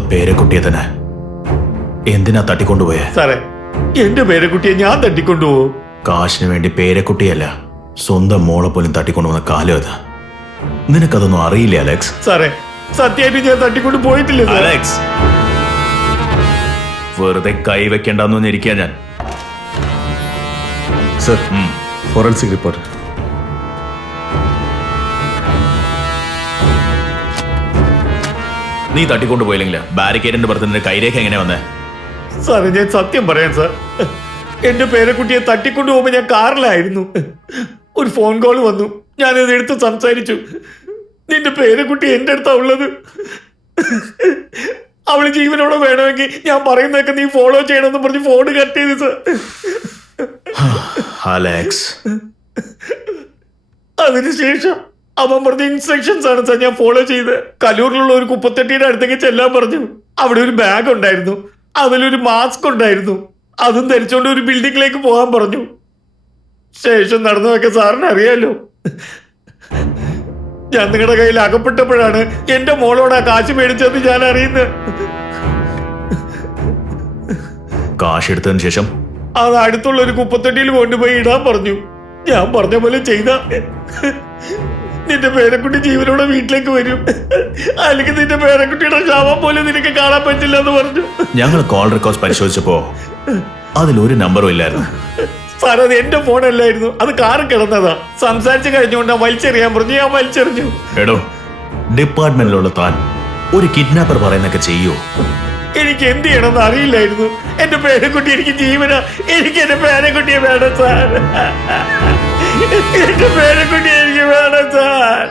സ്വന്തം പേരക്കുട്ടിയെ തന്നെ എന്തിനാ തട്ടിക്കൊണ്ടുപോയെ? സാറേ, എന്റെ പേരക്കുട്ടിയെ ഞാൻ തട്ടിക്കൊണ്ടുപോകും? കാശിന് വേണ്ടി പേരക്കുട്ടിയല്ല, സ്വന്തം മോളെ പോലും തട്ടിക്കൊണ്ടുപോകുന്ന കാലം അത്. നിനക്കതൊന്നും അറിയില്ല അലക്സ്. സാറേ, സത്യമായിട്ട് ഞാൻ തട്ടിക്കൊണ്ട് പോയിട്ടില്ല അലക്സ്. വെറുതെ കൈവെക്കണ്ടെന്ന് ഇരിക്കാൻ ഞാൻ. Sir, forensic report. നീ തട്ടിക്കൊണ്ടുപോയില്ലെങ്കിൽ ബാരിക്കേഡിന്റെ പുറത്ത് നിന്റെ കൈരേഖ എങ്ങനെ വന്നേ? സാറേ, ഞാൻ സത്യം പറയാം സാർ. എന്റെ പേരക്കുട്ടിയെ തട്ടിക്കൊണ്ടു പോകുമ്പോ ഞാൻ കാറിലായിരുന്നു. ഒരു ഫോൺ കോൾ വന്നു, ഞാനത് എടുത്ത് സംസാരിച്ചു. നിന്റെ പേരക്കുട്ടി എന്റെ അടുത്താ ഉള്ളത്, അവള് ജീവനോടെ വേണമെങ്കിൽ ഞാൻ പറയുന്നതൊക്കെ നീ ഫോളോ ചെയ്യണമെന്ന് പറഞ്ഞ് ഫോൺ കട്ട് ചെയ്തു സാർ. അലക്സ്, അതിനുശേഷം അവൻ പറഞ്ഞ ഇൻസ്ട്രക്ഷൻസ് ആണ് സാർ ഞാൻ ഫോളോ ചെയ്ത്. കലൂരിലുള്ള ഒരു കുപ്പത്തെട്ടിയുടെ അടുത്തേക്ക് ചെല്ലാൻ പറഞ്ഞു. അവിടെ ഒരു ബാഗ് ഉണ്ടായിരുന്നു, അതിലൊരു മാസ്ക് ഉണ്ടായിരുന്നു. അതും ധരിച്ചുകൊണ്ട് ഒരു ബിൽഡിങ്ങിലേക്ക് പോകാൻ പറഞ്ഞു. ശേഷം നടന്നതൊക്കെ സാറിന് അറിയാലോ. ഞാൻ നിങ്ങളുടെ കയ്യിൽ അകപ്പെട്ടപ്പോഴാണ് എന്റെ മോളോട് ആ കാശ് മേടിച്ചതെന്ന് ഞാൻ അറിയുന്നത്. കാശ് എടുത്തതിന് ശേഷം അത് അടുത്തുള്ള ഒരു കുപ്പത്തൊട്ടിയിൽ കൊണ്ടുപോയി ഇടാൻ പറഞ്ഞു. ഞാൻ പറഞ്ഞ പോലെ ചെയ്ത നിന്റെ പേരക്കുട്ടി ജീവനോടെ വീട്ടിലേക്ക് വരും, അല്ലെങ്കിൽ നിന്റെ പേരക്കുട്ടിയുടെ ശവം പോലും നിനക്ക് കാണാൻ പറ്റില്ല എന്ന് പറഞ്ഞു. ഞങ്ങൾ കോൾ റെക്കോർഡ്സ് പരിശോധിച്ചപ്പോ അതിലൊരു നമ്പറും ഇല്ലായിരുന്നു. സാർ, അത് എന്റെ ഫോൺ അല്ലായിരുന്നു, അത് കാറിൽ കിടന്നതാ. സംസാരിച്ച് കഴിഞ്ഞുകൊണ്ട് വലിച്ചെറിയാൻ പറഞ്ഞു, ഞാൻ വലിച്ചെറിഞ്ഞു. എടോ, ഡിപ്പാർട്ട്മെന്റിലുള്ള താൻ ഒരു കിഡ്നാപ്പർ പറയുന്നൊക്കെ ചെയ്യൂ? എനിക്ക് എന്ത് ചെയ്യണമെന്ന് അറിയില്ലായിരുന്നു. എന്റെ പേരക്കുട്ടി എനിക്ക് ജീവന, എനിക്ക് എന്റെ പേരക്കുട്ടിയെ വേണം സാർ. എന്റെ പേരക്കുട്ടി എനിക്ക് വേണം സാർ.